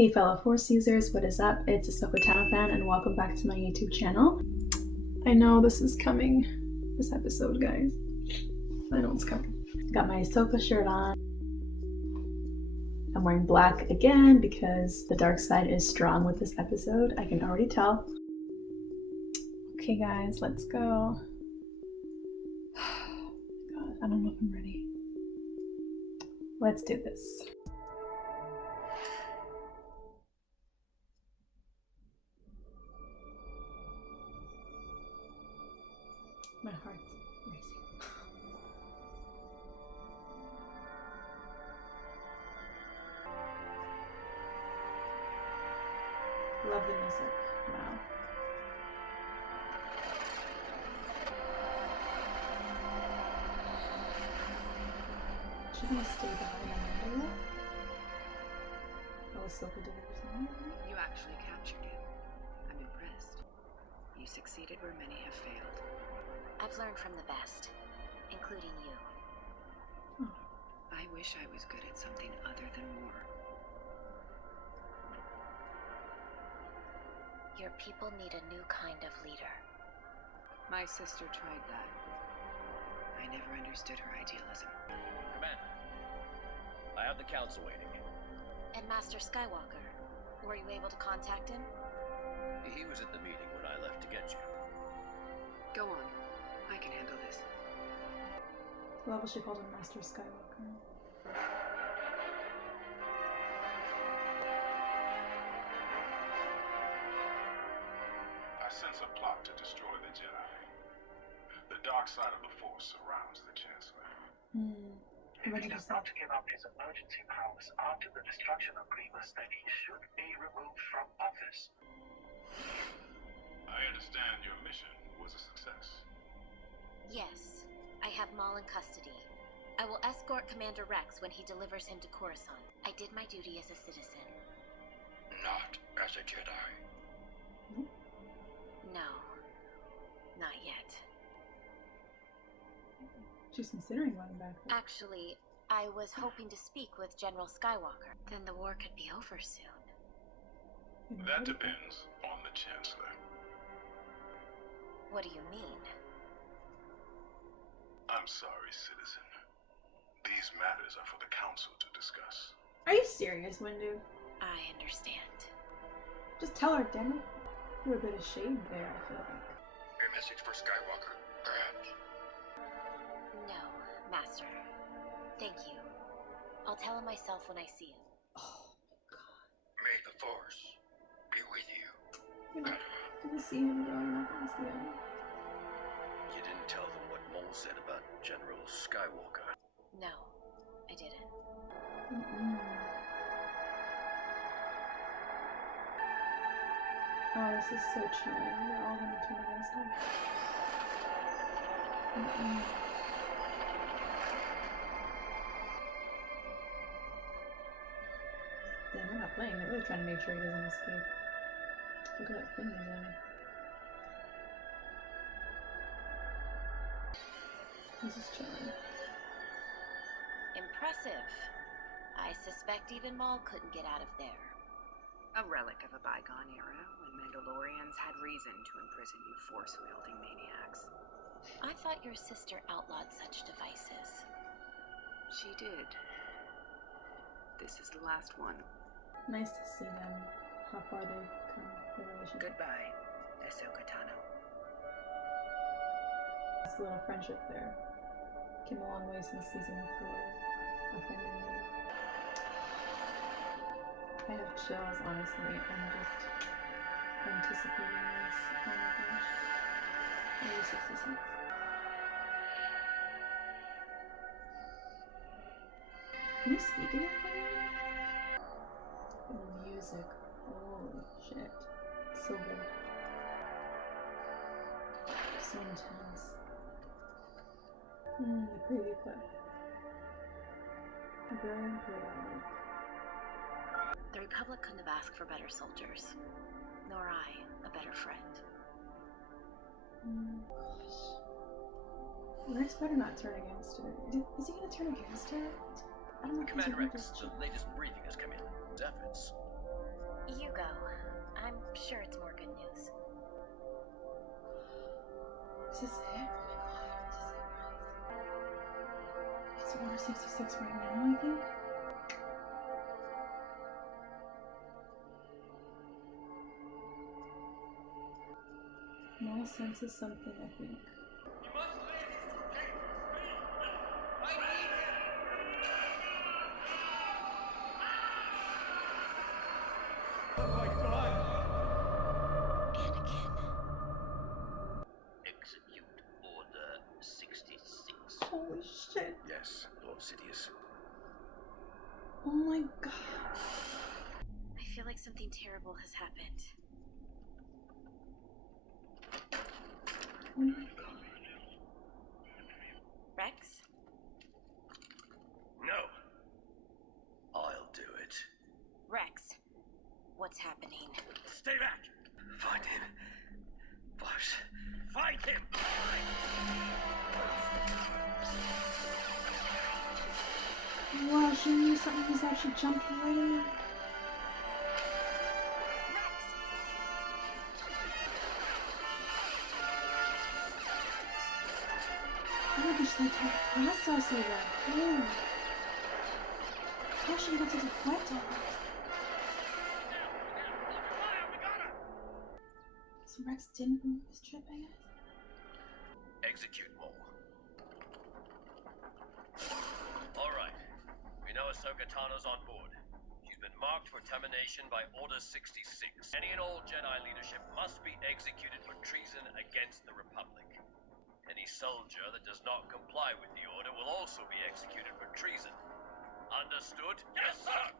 Hey fellow Force users, what is up? It's AhsokaTanoFan and welcome back to my YouTube channel. I know this is coming, this episode, guys. I know it's coming. Got my Ahsoka shirt on. I'm wearing black again because the dark side is strong with this episode. I can already tell. Okay guys, let's go. God, I don't know if I'm ready. Let's do this. My heart's racing. Love the music. Wow. She's gonna stay behind Amanda. Oh, Ahsoka did everything. You actually captured him. I'm impressed. You succeeded where many have failed. I've learned from the best, including you. Oh. I wish I was good at something other than war. Your people need a new kind of leader. My sister tried that. I never understood her idealism. Commander, I have the council waiting. And Master Skywalker, were you able to contact him? He was at the meeting when I left to get you. Go on. I can handle this. I love what she called him Master Skywalker. I sense a plot to destroy the Jedi. The dark side of the Force surrounds the Chancellor. If he does not give up his emergency powers after the destruction of Grievous, then he should be removed from office. I understand your mission was a success. Yes. I have Maul in custody. I will escort Commander Rex when he delivers him to Coruscant. I did my duty as a citizen. Not as a Jedi. No. Not yet. She's considering going back there. Actually, I was hoping to speak with General Skywalker. Then the war could be over soon. That depends on the Chancellor. What do you mean? I'm sorry, citizen. These matters are for the Council to discuss. Are you serious, Windu? I understand. Just tell her, damn it. Threw a bit of shade there, I feel like. A message for Skywalker, perhaps. No, Master. Thank you. I'll tell him myself when I see him. Oh my god. May the Force be with you. You're not gonna see him, girl. You're not gonna see him. You didn't tell them what Maul said about General Skywalker. No, I didn't. Oh, this is so chilling. We're all gonna turn against him. Damn, they're not playing. They're really trying to make sure he doesn't escape. Look at that thing he's on. He's just chilling. Impressive. I suspect even Maul couldn't get out of there. A relic of a bygone era when Mandalorians had reason to imprison you force-wielding maniacs. I thought your sister outlawed such devices. She did. This is the last one. Nice to see them. How far they've come. Their relationship. Goodbye, Ahsoka Tano. This little friendship there. Came a long way since season 4. My friend and me. I have chills, honestly. I'm just anticipating this. Oh my gosh. Maybe 66. Can you speak in it? The music. Holy shit. So good. So intense. The preview clip. Very important. The Republic couldn't have asked for better soldiers. Nor I, a better friend. Gosh. Rex better not turn against her. Is he gonna turn against her? I don't know if Commander he's Rex, the latest briefing has come in. Efforts. go. I'm sure it's more good news. Is this it? Oh my god, is this it, guys? It's Order 66 right now, I think. Maul senses something, I think. You must lay his detectives free. I need him. Oh my god. Anakin. Execute Order 66. Holy shit. Yes, Lord Sidious. Oh my god. I feel like something terrible has happened. Oh my god. Rex? No. I'll do it. Rex, what's happening? Stay back! Find him. Boss. Find him! Wow, she knew something was actually jumping right in there. I don't think she like had to process like that. Oh. How is she able to deflect all that? So Rex didn't remove his chip, I guess? Execute Maul. Alright. We know Ahsoka Tano's on board. She's been marked for termination by Order 66. Any and all Jedi leadership must be executed for treason against the Republic. Any soldier that does not comply with the order will also be executed for treason. Understood? Yes, sir!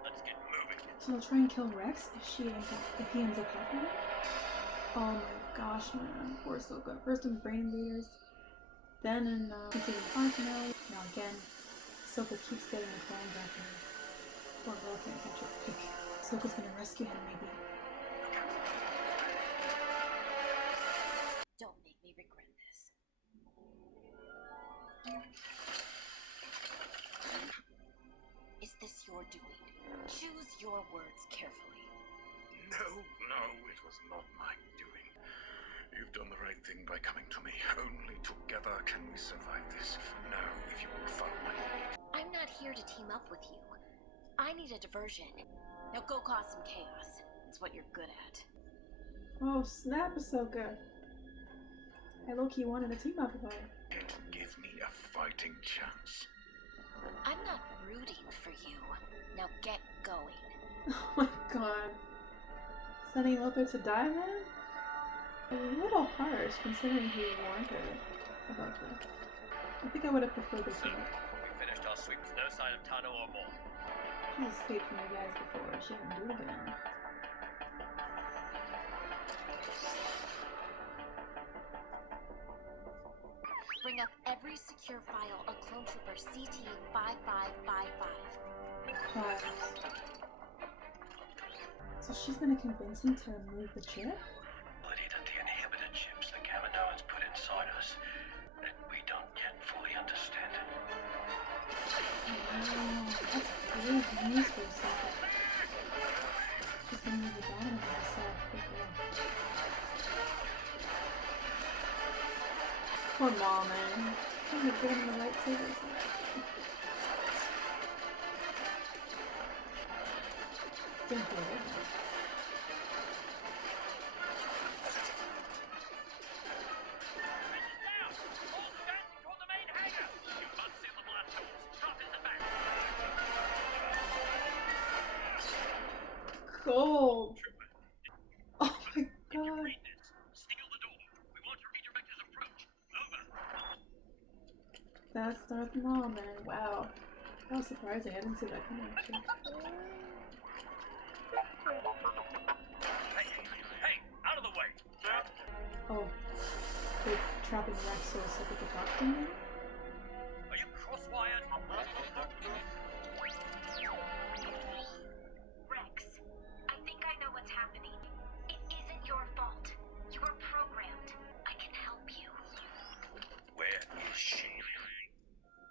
Let's get moving. So they'll try and kill Rex if he ends up helping her? Oh my gosh, man. Poor Ahsoka. First in Brain Invaders, then in Season 5 finale. Now again, Ahsoka keeps getting the clone back in. Poor girl can't catch a break. Ahsoka's gonna rescue him, maybe. Don't make me regret this. Is this your doing? Choose your words carefully. No, it was not my doing. You've done the right thing by coming to me. Only together can we survive this. Now, if you will follow my lead. I'm not here to team up with you. I need a diversion. Now go cause some chaos. It's what you're good at. Oh snap, Ahsoka. I low-key wanted to team up with her. Give me a fighting chance. I'm not rooting for you. Now get going. Oh my god. Sending Lothar to die, man? A little harsh considering he warned her about this. I think I would have preferred this So, one. we finished our sweeps. No sign of Tano or Maul. She's escaped from you guys before. She didn't do it again. Bring up every secure file on Clone Trooper CT-5555. Files. So she's gonna convince him to remove the chip? Ability that the inhibited chips the Kaminoans put inside us that we don't yet fully understand. Wow, that's big news for Ahsoka. She's gonna move the bottom of herself. Good girl. Poor Maul, man. I'm gonna give him the lightsaber. Didn't do it. Cold. Oh my god. Steal the door. We want to redirect his approach. Over. That's Darth Maul, man. Wow. That was surprising. I didn't see that coming actually. Hey, out of the way. Oh. They're trapping Rex so Ahsoka could talk to him, maybe? Are you cross-wired? Rex, I think I know what's happening. It isn't your fault. You were programmed. I can help you. Where is she?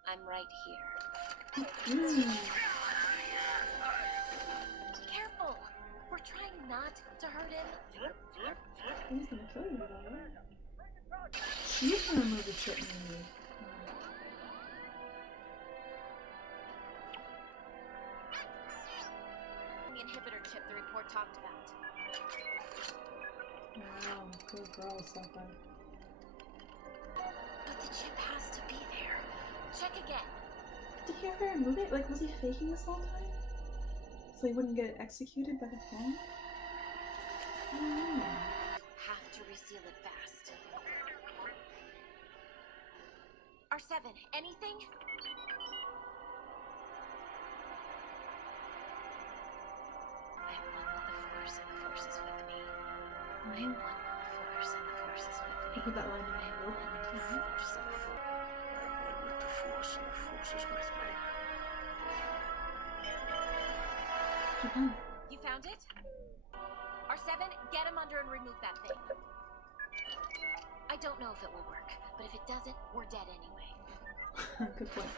I'm right here. Mm. Careful! We're not to hurt him? He's gonna kill you, though. She's gonna move the chip, maybe. The inhibitor chip the report talked about. Wow, good girl, Ahsoka. But the chip has to be there. Check again. Did he ever remove it? Like, was he faking this whole time? So he wouldn't get executed by the phone? I don't know. Have to reseal it fast. R7, anything? I am one with the Force, and the Force is with me. I am one with the Force, and the Force is with me. I put that line in I am one with the Force, and the Force. I am one with the Force, and the Force is with me. You found it? R7, get him under and remove that thing. I don't know if it will work, but if it doesn't, we're dead anyway. Good point.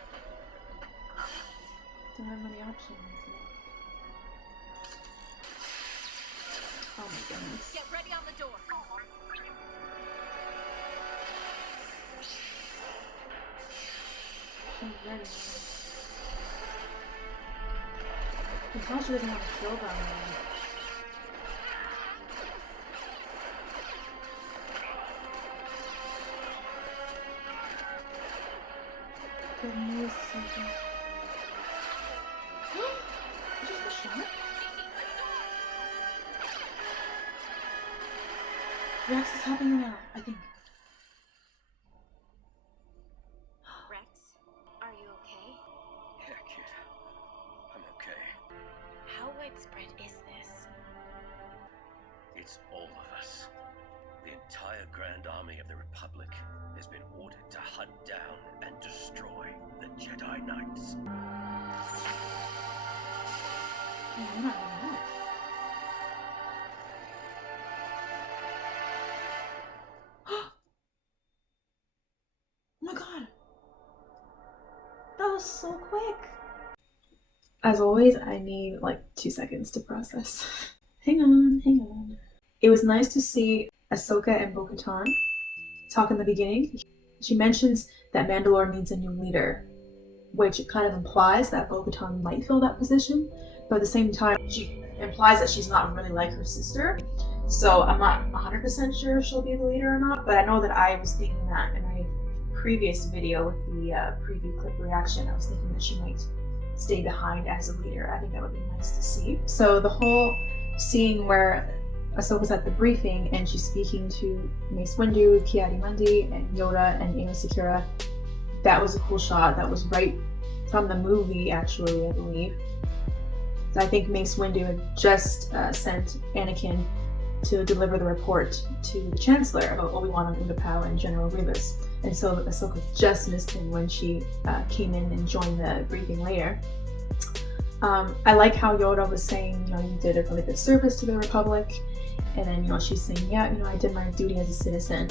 Don't have many options. Oh my goodness. Get ready on the door. She's ready. You can tell she doesn't want to kill them. Good news, something. Is this a shot? Rex is helping her now, I think. Rex, are you okay? Yeah, kid. I'm okay. How widespread is this? It's all of us. The entire Grand Army of the Republic has been ordered to hunt down and destroy the Jedi Knights. Yeah, you're not gonna know. Oh my god! That was so quick! As always, I need like 2 seconds to process. Hang on. It was nice to see Ahsoka and Bo-Katan talk in the beginning. She mentions that Mandalore needs a new leader, which kind of implies that Bo-Katan might fill that position, but at the same time, she implies that she's not really like her sister. So I'm not 100% sure if she'll be the leader or not, but I know that I was thinking that in my previous video with the preview clip reaction. I was thinking that she might stay behind as a leader. I think that would be nice to see. So the whole scene where Ahsoka's at the briefing and she's speaking to Mace Windu, Ki-Adi-Mundi, and Yoda and Aayla Secura, that was a cool shot. That was right from the movie, actually, I believe. I think Mace Windu had just sent Anakin to deliver the report to the Chancellor about Obi-Wan and Utapau and General Grievous. And so Ahsoka just missed him when she came in and joined the briefing later. I like how Yoda was saying, you did a really good service to the Republic. And then, she's saying, yeah, I did my duty as a citizen.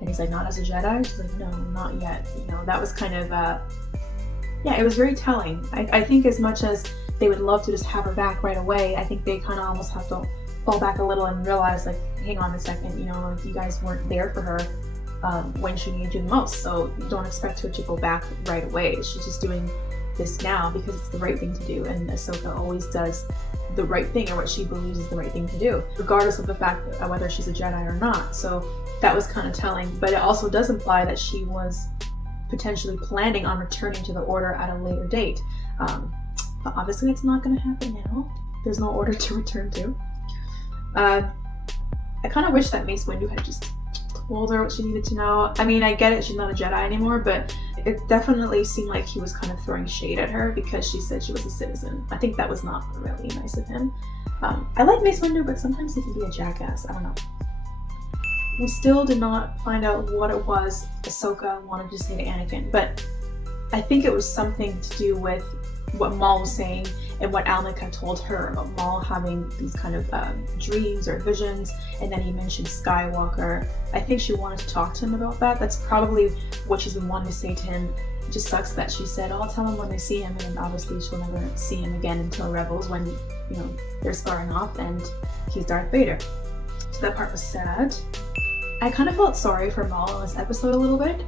And he's like, not as a Jedi? She's like, no, not yet. That was kind of, it was very telling. I think as much as they would love to just have her back right away, I think they kind of almost have to fall back a little and realize, like, hang on a second, you guys weren't there for her when she needed you the most. So don't expect her to go back right away. She's just doing this now because it's the right thing to do. And Ahsoka always does the right thing, or what she believes is the right thing to do, regardless of the fact whether she's a Jedi or not. So that was kind of telling, but it also does imply that she was potentially planning on returning to the Order at a later date. But obviously it's not going to happen now. There's no Order to return to. I kind of wish that Mace Windu had just told her what she needed to know. I mean, I get it, she's not a Jedi anymore, but it definitely seemed like he was kind of throwing shade at her because she said she was a citizen. I think that was not really nice of him. I like Mace Windu, but sometimes he can be a jackass. I don't know. We still did not find out what it was Ahsoka wanted to say to Anakin, but I think it was something to do with what Maul was saying and what Almec had told her about Maul having these kind of dreams or visions, and then he mentioned Skywalker. I think she wanted to talk to him about that. That's probably what she's been wanting to say to him it just sucks that she said, oh, I'll tell him when I see him, and obviously she'll never see him again until Rebels, when, you know, they're sparring off and he's Darth Vader. So that part was sad. I kind of felt sorry for Maul in this episode a little bit.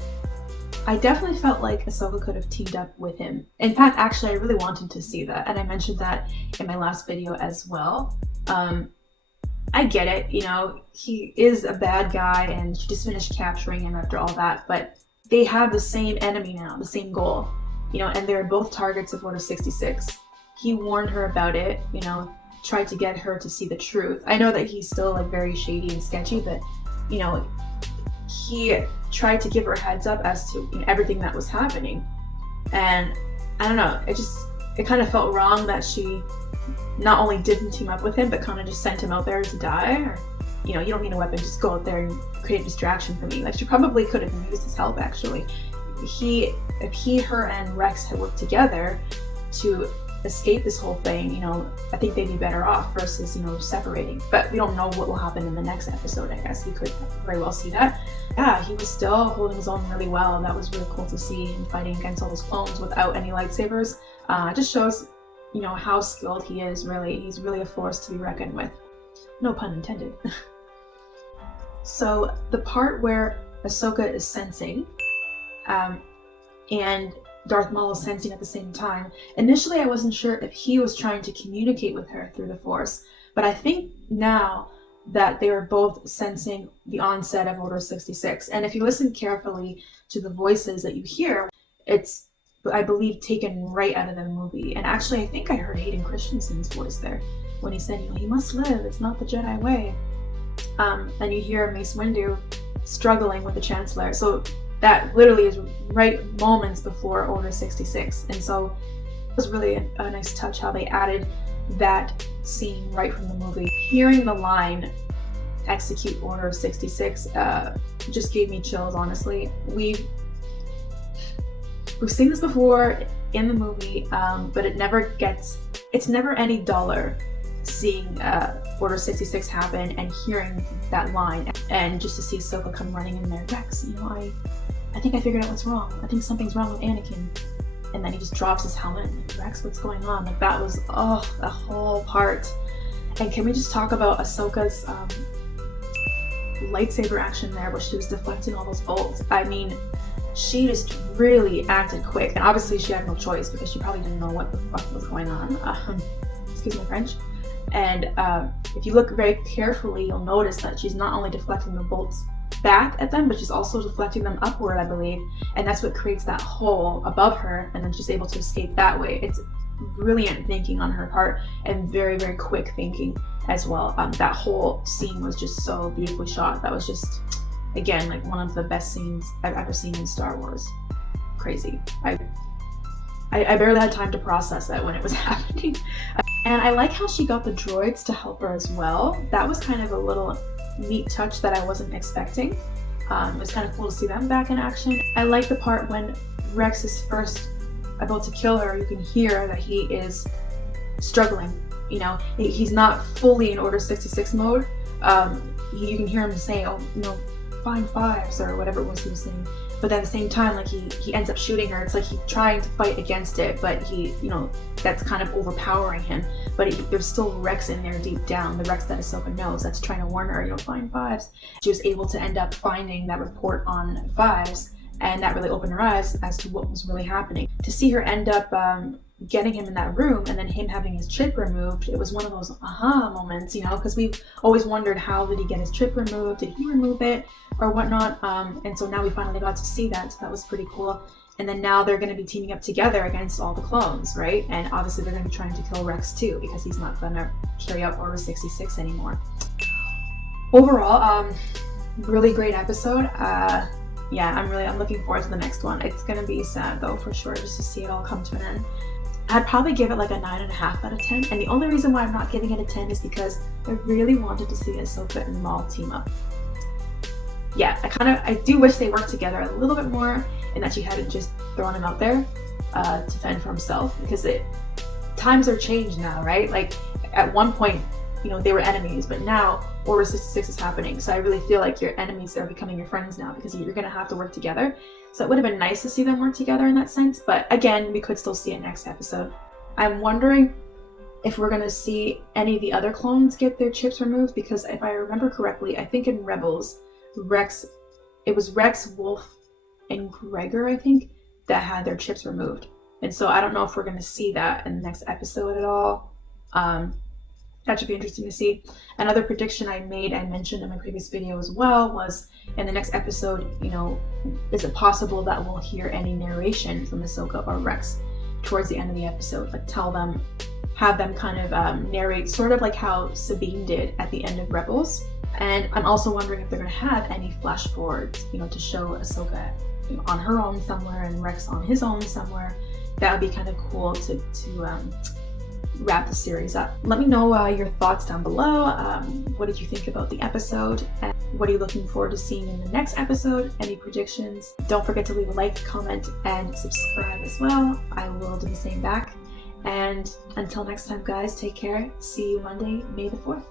I definitely felt like Ahsoka could have teamed up with him. In fact, actually, I really wanted to see that, and I mentioned that in my last video as well. I get it, you know, he is a bad guy and she just finished capturing him after all that, but they have the same enemy now, the same goal, you know, and they're both targets of Order 66. He warned her about it, you know, tried to get her to see the truth. I know that he's still like very shady and sketchy, but, you know, he tried to give her a heads up as to, you know, everything that was happening. And I don't know, it kind of felt wrong that she not only didn't team up with him, but kind of just sent him out there to die. Or, you know, you don't need a weapon, just go out there and create a distraction for me. Like, she probably could have used his help, actually. If he, her, and Rex had worked together to escape this whole thing, you know, I think they'd be better off versus, you know, separating. But we don't know what will happen in the next episode, I guess. We could very well see that. Yeah, he was still holding his own really well. That was really cool to see him fighting against all those clones without any lightsabers. It just shows, you know, how skilled he is, really. He's really a force to be reckoned with. No pun intended. So the part where Ahsoka is sensing, and Darth Maul is sensing at the same time, initially I wasn't sure if he was trying to communicate with her through the Force, but I think now that they were both sensing the onset of Order 66, and if you listen carefully to the voices that you hear, it's, I believe, taken right out of the movie. And actually, I think I heard Hayden Christensen's voice there when he said, you know, he must live, it's not the Jedi way. And you hear Mace Windu struggling with the Chancellor. So that literally is right moments before Order 66. And so it was really a nice touch how they added that scene right from the movie. Hearing the line, execute Order 66, just gave me chills, honestly. We've seen this before in the movie, but it's never any duller seeing Order 66 happen and hearing that line, and just to see Ahsoka come running in there. Rex, you know, I think I figured out what's wrong. I think something's wrong with Anakin. And then he just drops his helmet and Rex, what's going on? Like, that was, the whole part. And can we just talk about Ahsoka's lightsaber action there, where she was deflecting all those bolts? I mean, she just really acted quick, and obviously she had no choice because she probably didn't know what the fuck was going on. Excuse my French. And if you look very carefully, you'll notice that she's not only deflecting the bolts back at them, but she's also deflecting them upward, I believe, and that's what creates that hole above her, and then she's able to escape that way. It's brilliant thinking on her part, and very, very quick thinking as well. That whole scene was just so beautifully shot. That was just, again, like one of the best scenes I've ever seen in Star Wars. Crazy. I barely had time to process that when it was happening. And I like how she got the droids to help her as well. That was kind of a little neat touch that I wasn't expecting. It was kind of cool to see them back in action. I like the part when Rex is first about to kill her. You can hear that he is struggling. You know, he's not fully in Order 66 mode. You can hear him say, oh, you know, find fives, or whatever it was he was saying. But at the same time, like, he ends up shooting her. It's like he's trying to fight against it, but he, you know, that's kind of overpowering him. But there's still Rex in there deep down, the Rex that Ahsoka knows, that's trying to warn her, you know, find fives. She was able to end up finding that report on fives, and that really opened her eyes as to what was really happening. To see her end up getting him in that room, and then him having his chip removed, it was one of those aha moments, you know, because we've always wondered, how did he get his chip removed? Did he remove it or whatnot? And so now we finally got to see that, so that was pretty cool. And then now they're going to be teaming up together against all the clones, right? And obviously they're going to be trying to kill Rex too, because he's not going to carry out Order 66 anymore. Overall, really great episode. Yeah, I'm looking forward to the next one. It's going to be sad though, for sure, just to see it all come to an end. I'd probably give it like a 9.5 out of 10. And the only reason why I'm not giving it a 10 is because I really wanted to see Ahsoka and Maul team up. Yeah, I do wish they worked together a little bit more, and that she hadn't just thrown him out there to fend for himself, because times are changed now, right? Like, at one point, you know, they were enemies, but now Order 66 is happening. So I really feel like your enemies are becoming your friends now, because you're going to have to work together. So it would have been nice to see them work together in that sense, but again, we could still see it next episode. I'm wondering if we're gonna see any of the other clones get their chips removed, because if I remember correctly, I think in Rebels, it was Rex, Wolf, and Gregor, I think, that had their chips removed. And so I don't know if we're gonna see that in the next episode at all. That should be interesting to see. Another prediction I mentioned in my previous video as well, was in the next episode, you know, is it possible that we'll hear any narration from Ahsoka or Rex towards the end of the episode? Like have them kind of narrate, sort of like how Sabine did at the end of Rebels. And I'm also wondering if they're going to have any flash forwards, you know, to show Ahsoka, you know, on her own somewhere and Rex on his own somewhere. That would be kind of cool to wrap the series up. Let me know your thoughts down below. What did you think about the episode? And what are you looking forward to seeing in the next episode? Any predictions? Don't forget to leave a like, comment, and subscribe as well. I will do the same back. And until next time, guys, take care. See you Monday, May the 4th.